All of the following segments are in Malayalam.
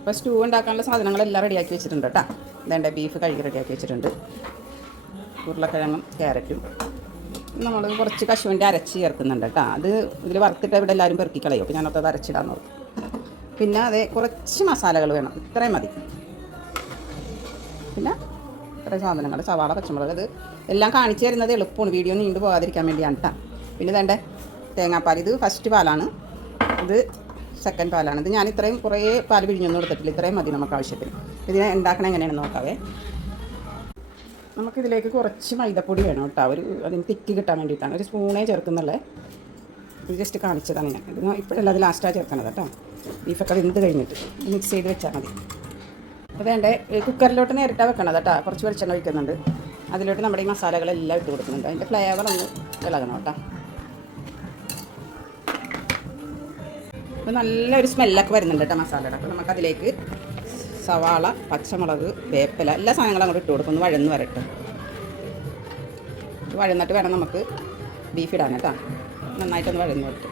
അപ്പോൾ സ്റ്റൂ ഉണ്ടാക്കാനുള്ള സാധനങ്ങളെല്ലാം റെഡിയാക്കി വെച്ചിട്ടുണ്ട് കേട്ടോ ഇതേണ്ട ബീഫ് കഴുകി റെഡിയാക്കി വെച്ചിട്ടുണ്ട്. ഉരുളക്കിഴങ്ങും ക്യാരറ്റും. നമ്മൾ കുറച്ച് കശുവിന്റെ അരച്ച് ചേർക്കുന്നുണ്ട് കേട്ടോ അത് ഇതിൽ വറുത്തിട്ട് ഇവിടെ എല്ലാവരും പെറുക്കി കളയും. അപ്പോൾ ഞാനത് അരച്ചിടാൻ നോക്കും. പിന്നെ അതേ കുറച്ച് മസാലകൾ വേണം. ഇത്രയും മതി. പിന്നെ ഇത്രയും സാധനങ്ങൾ സവാള പച്ചമുളക് അത് എല്ലാം കാണിച്ചു തരുന്നത് എളുപ്പമാണ്. വീഡിയോ നീണ്ടു പോകാതിരിക്കാൻ വേണ്ടിയാണ് കേട്ടോ പിന്നെ വേണ്ടേ തേങ്ങാപ്പാൽ. ഇത് ഫസ്റ്റ് പാലാണ്. ഇത് സെക്കൻഡ് പാലാണ്. ഇത് ഞാൻ ഇത്രയും കുറേ പാൽ പിഴിഞ്ഞൊന്നും കൊടുത്തിട്ടില്ല ഇത്രയും മതി നമുക്ക് ആവശ്യത്തിന്. ഇതിനെ ഉണ്ടാക്കണം എങ്ങനെയാണെന്ന് നോക്കാവേ. നമുക്കിതിലേക്ക് കുറച്ച് മൈദപ്പൊടി വേണം കേട്ടോ. ഒരു അതിന് തിക്ക് കിട്ടാൻ വേണ്ടിയിട്ടാണ്. ഒരു സ്പൂണേ ചേർക്കുന്നുള്ളേ. ഇത് ജസ്റ്റ് കാണിച്ചതാണ് ഞാൻ. ഇത് ഇപ്പോഴല്ല അത് ലാസ്റ്റാണ് ചേർക്കണത് കേട്ടോ. ബീഫൊക്കെ വെന്ത് കഴിഞ്ഞിട്ട്. മിക്സ് ചെയ്ത് വെച്ചാൽ മതി. അപ്പോൾ വേണ്ടേ കുക്കറിലോട്ട് നേരിട്ടാണ് വെക്കണത് കേട്ടോ. കുറച്ച് വെളിച്ചെണ്ണ ഒഴിക്കുന്നുണ്ട്. അതിലോട്ട് നമ്മുടെ ഈ മസാലകളെല്ലാം ഇട്ട് കൊടുക്കുന്നുണ്ട്. അതിന്റെ ഫ്ലേവർ ഒന്ന് ഇളകണം കേട്ടോ. അപ്പോൾ നല്ലൊരു സ്മെല്ലൊക്കെ വരുന്നുണ്ട് കേട്ടോ മസാലയുടെ. അപ്പോൾ നമുക്കതിലേക്ക് സവാള പച്ചമുളക് വേപ്പില എല്ലാ സാധനങ്ങളും അങ്ങോട്ട് ഇട്ട് കൊടുക്കും. ഒന്ന് വഴന്ന് വരട്ടെ. വഴന്നിട്ട് വേണം നമുക്ക് ബീഫ് ഇടാൻ കേട്ടോ നന്നായിട്ടൊന്ന് വഴന്ന് വരട്ടെ.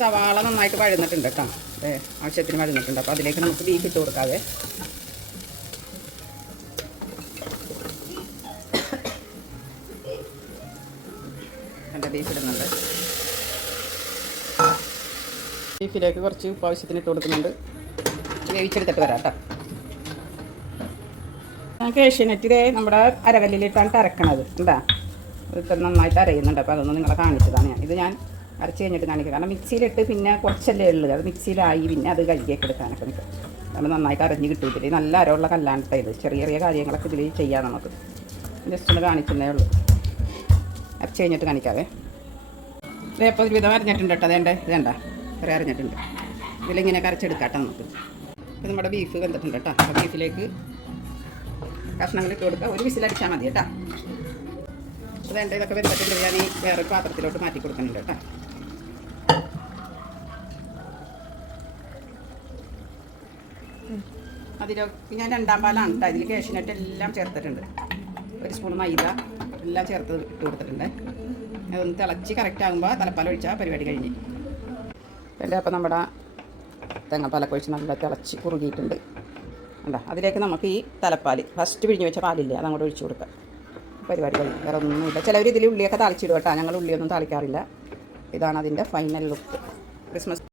സവാള നന്നായിട്ട് വഴന്നിട്ടുണ്ട് കേട്ടോ അതെ ആവശ്യത്തിന് വഴന്നിട്ടുണ്ട്. അപ്പോൾ അതിലേക്ക് നമുക്ക് ബീഫ് ഇട്ട് കൊടുക്കാതെ ബീഫ് ഇടുന്നുണ്ട് ബീഫിലേക്ക് കുറച്ച് ഉപ്പ് ആവശ്യത്തിന് ഇട്ട് കൊടുക്കുന്നുണ്ട്. വേവിച്ചെടുത്തിട്ട് വരാം കേട്ടോ. നമുക്ക് ഇതേ നമ്മുടെ അരകല്ലിലിട്ടാണ് അരക്കണത്. എന്താ ഇപ്പം നന്നായിട്ട് അരയുന്നുണ്ട്. അപ്പോൾ അതൊന്ന് നിങ്ങളെ കാണിച്ചതാണ് ഞാൻ. ഇത് ഞാൻ അരച്ച് കഴിഞ്ഞിട്ട് കാണിക്കുക കാരണം മിക്സിയിലിട്ട് പിന്നെ കുറച്ചല്ലേ ഉള്ളൂ. അത് മിക്സിയിലായി പിന്നെ അത് കഴുകിയൊക്കെ എടുക്കാനൊക്കെ നിൽക്കും. നമ്മൾ നന്നായിട്ട് അരഞ്ഞ് കിട്ടും ഇതിൽ നല്ല അരമുള്ള കല്ലാണ് ഇത്. ചെറിയ ചെറിയ കാര്യങ്ങളൊക്കെ ഇതിൽ ചെയ്യാം നമുക്ക്. ജസ്റ്റ് ഒന്ന് കാണിക്കുന്നേ ഉള്ളൂ. അരച്ച് കഴിഞ്ഞിട്ട് കാണിക്കാവേ. വേപ്പം ഒരു വിധം അരിഞ്ഞിട്ടുണ്ട് കേട്ടോ അതേണ്ട ഇത് കണ്ട കുറേ അരിഞ്ഞിട്ടുണ്ട് ഇതിലിങ്ങനെ കരച്ചെടുക്കാട്ടോ നമുക്ക്. ഇത് നമ്മുടെ ബീഫ് വെന്തിട്ടുണ്ട് കേട്ടോ. ആ ബീഫിലേക്ക് കഷ്ണങ്ങൾ ഇട്ട് കൊടുക്കുക. ഒരു വിസിലടിച്ചാൽ മതി കേട്ടോ. അതേണ്ട ഇതൊക്കെ വെന്തിട്ടുണ്ട്. ഞാൻ ഈ വേറൊരു പാത്രത്തിലോട്ട് മാറ്റി കൊടുക്കുന്നുണ്ട് കേട്ടോ. അതിലോ ഞാൻ രണ്ടാം പാലാണ് കേട്ടോ. ഇതിൽ കേശിനായിട്ട് എല്ലാം ചേർത്തിട്ടുണ്ട്. ഒരു സ്പൂൺ മൈദ എല്ലാം ചേർത്ത് ഇട്ട് കൊടുത്തിട്ടുണ്ട്. അതൊന്ന് തിളച്ച് കറക്റ്റ് ആകുമ്പോൾ തലപ്പാൽ ഒഴിച്ചാൽ പരിപാടി കഴിഞ്ഞ്. എന്റെ അപ്പോൾ നമ്മുടെ തേങ്ങാപ്പാലൊക്കെ ഒഴിച്ച് നല്ല തിളച്ച് കുറുകിയിട്ടുണ്ട്. അല്ല അതിലേക്ക് നമുക്ക് ഈ തലപ്പാൽ ഫസ്റ്റ് പിഴിഞ്ഞ് വെച്ച പാലില്ലേ അതങ്ങോട്ട് ഒഴിച്ചു കൊടുക്കുക. പരിപാടി കഴിഞ്ഞു. വേറെ ഒന്നുമില്ല. ചിലവർ ഇതിൽ ഉള്ളിയൊക്കെ താളിച്ചിടും കേട്ടോ. ഞങ്ങൾ ഉള്ളിയൊന്നും താളിക്കാറില്ല. ഇതാണ് അതിന്റെ ഫൈനൽ ലുക്ക് ക്രിസ്മസ്